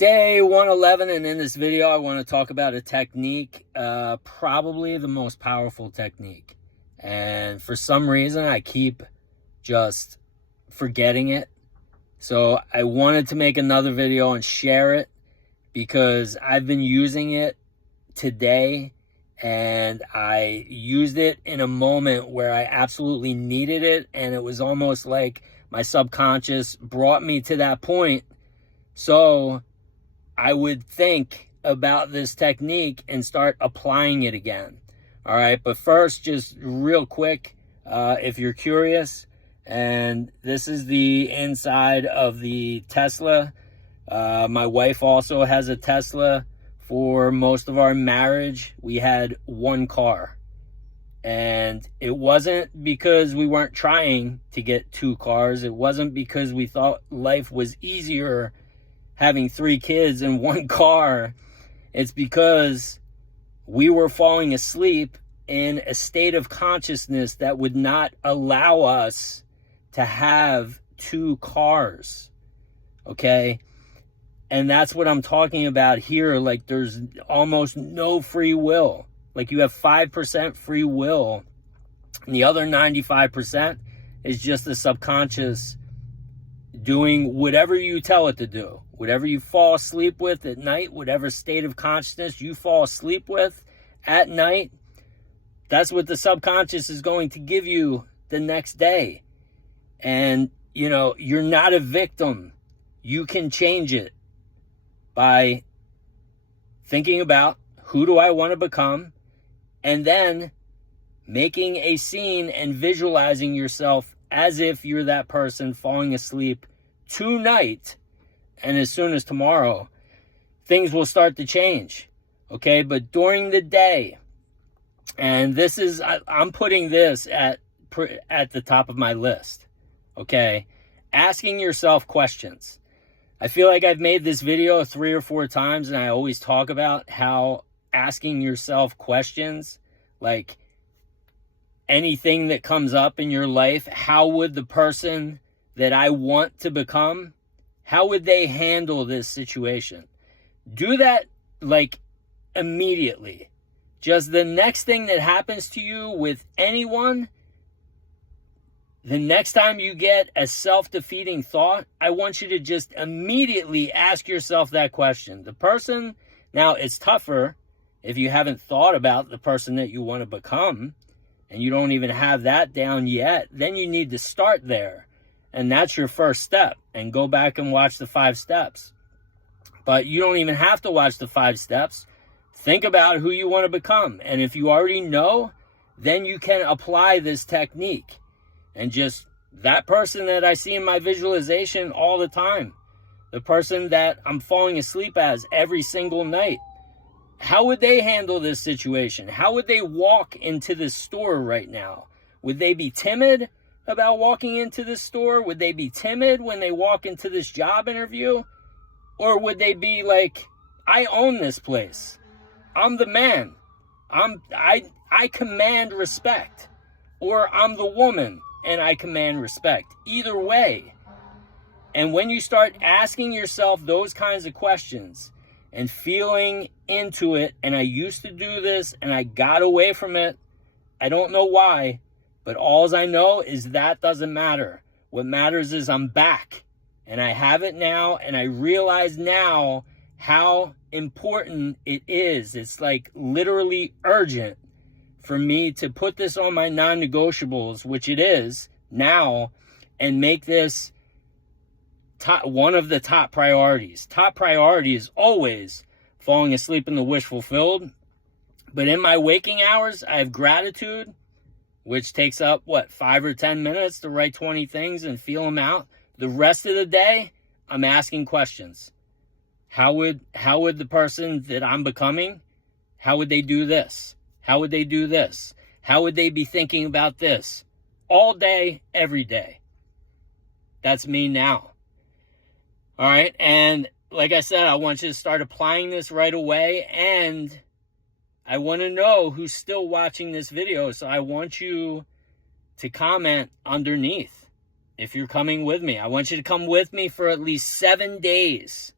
Day 111, and in this video I want to talk about a technique, probably the most powerful technique. And for some reason I keep just forgetting it. So I wanted to make another video and share it because I've been using it today, and I used it in a moment where I absolutely needed it, and it was almost like my subconscious brought me to that point. So I would think about this technique and start applying it again. All right, but first, just real quick, if you're curious, and this is the inside of the Tesla. My wife also has a Tesla. For most of our marriage, we had one car. And it wasn't because we weren't trying to get two cars. It wasn't because we thought life was easier having three kids in one car. It's because we were falling asleep in a state of consciousness that would not allow us to have two cars. Okay? And that's what I'm talking about here. Like, there's almost no free will. Like, you have 5% free will, and the other 95% is just the subconscious doing whatever you tell it to do. Whatever you fall asleep with at night, whatever state of consciousness you fall asleep with at night, that's what the subconscious is going to give you the next day. And, you're not a victim. You can change it by thinking about, who do I want to become? And then making a scene and visualizing yourself as if you're that person falling asleep tonight. And as soon as tomorrow, things will start to change. Okay, but during the day, and this is, I'm putting this at the top of my list. Okay, asking yourself questions. I feel like I've made this video 3 or 4 times, and I always talk about how asking yourself questions, like anything that comes up in your life, how would the person that I want to become, how would they handle this situation? Do that like immediately. Just the next thing that happens to you with anyone, the next time you get a self-defeating thought, I want you to just immediately ask yourself that question. The person, now it's tougher if you haven't thought about the person that you want to become and you don't even have that down yet, then you need to start there. And that's your first step. And go back and watch the 5 steps. But you don't even have to watch the 5 steps. Think about who you want to become. And if you already know, then you can apply this technique. And just that person that I see in my visualization all the time, the person that I'm falling asleep as every single night, how would they handle this situation? How would they walk into this store right now? Would they be timid about walking into this store? Would they be timid when they walk into this job interview? Or would they be like, I own this place. I'm the man. I command respect. Or I'm the woman and I command respect. Either way. And when you start asking yourself those kinds of questions and feeling into it, and I used to do this and I got away from it, I don't know why, but all I know is that doesn't matter. What matters is I'm back, and I have it now, and I realize now how important it is. It's like literally urgent for me to put this on my non-negotiables, which it is now, and make this one of the top priorities. Top priority is always falling asleep in the wish fulfilled. But in my waking hours, I have gratitude, which takes up, 5 or 10 minutes to write 20 things and feel them out. The rest of the day, I'm asking questions. How would the person that I'm becoming, how would they do this? How would they do this? How would they be thinking about this? All day, every day. That's me now. All right, and like I said, I want you to start applying this right away, and I want to know who's still watching this video, so I want you to comment underneath if you're coming with me. I want you to come with me for at least 7 days.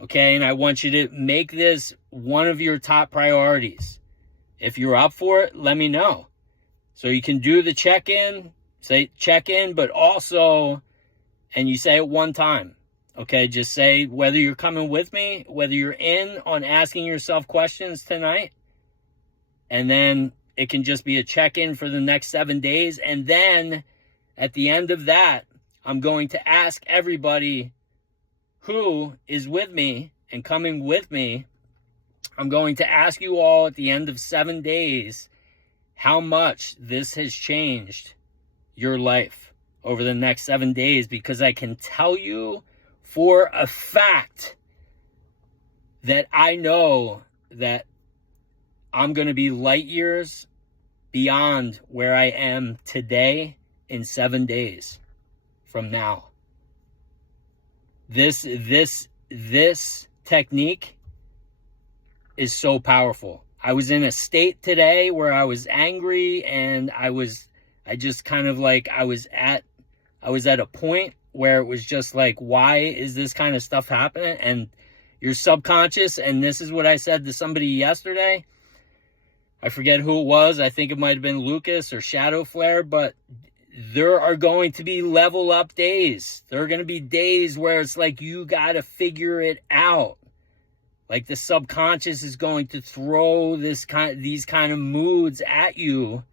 Okay, and I want you to make this one of your top priorities. If you're up for it, let me know. So you can do the check-in, say check-in, but also, and you say it one time. Okay, just say whether you're coming with me, whether you're in on asking yourself questions tonight, and then it can just be a check-in for the next 7 days. And then at the end of that, I'm going to ask everybody who is with me and coming with me. I'm going to ask you all at the end of 7 days how much this has changed your life over the next 7 days, because I can tell you for a fact that I know that I'm going to be light years beyond where I am today in 7 days from now. This technique is so powerful. I was in a state today where I was angry, and I was at a point where it was just like, why is this kind of stuff happening? And your subconscious, and this is what I said to somebody yesterday, I forget who it was, I think it might have been Lucas or Shadow Flare, but there are going to be level up days. There are going to be days where it's like you got to figure it out. Like the subconscious is going to throw these kind of moods at you.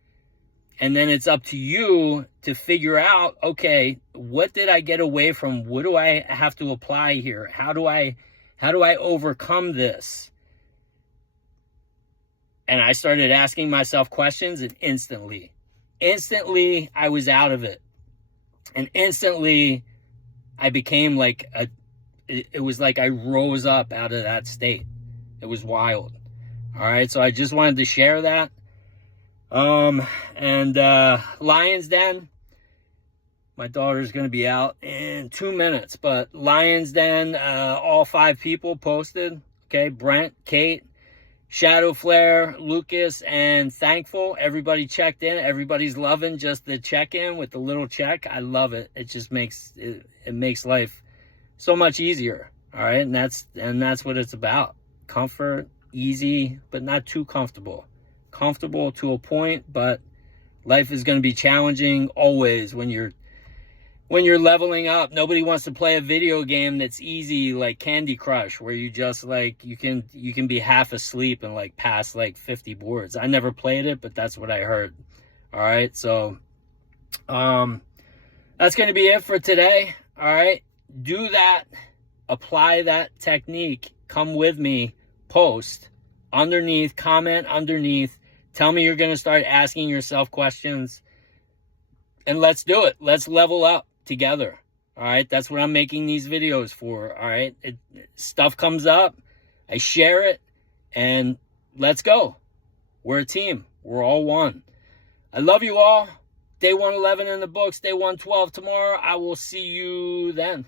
And then it's up to you to figure out, okay, what did I get away from? What do I have to apply here? How do I overcome this? And I started asking myself questions, and instantly I was out of it. And instantly I became like it was like I rose up out of that state. It was wild. All right. So I just wanted to share that. Lion's Den, my daughter's going to be out in 2 minutes, but Lion's Den, all 5 people posted. Okay. Brent, Kate, Shadow Flare, Lucas, and Thankful. Everybody checked in. Everybody's loving just the check-in with the little check. I love it. It just makes it makes life so much easier. All right. And that's what it's about. Comfort, easy, but not too comfortable. Comfortable to a point, but life is going to be challenging always when you're leveling up. Nobody wants to play a video game that's easy like Candy Crush, where you just like you can be half asleep and like pass like 50 boards. I never played it, but that's what I heard. All right, so that's going to be it for today. All right, do that, apply that technique, come with me, post underneath, comment underneath, tell me you're going to start asking yourself questions, and let's do it. Let's level up together. All right, that's what I'm making these videos for. All right, stuff comes up, I share it, and let's go. We're a team. We're all one. I love you all. Day 111 in the books, day 112 tomorrow. I will see you then.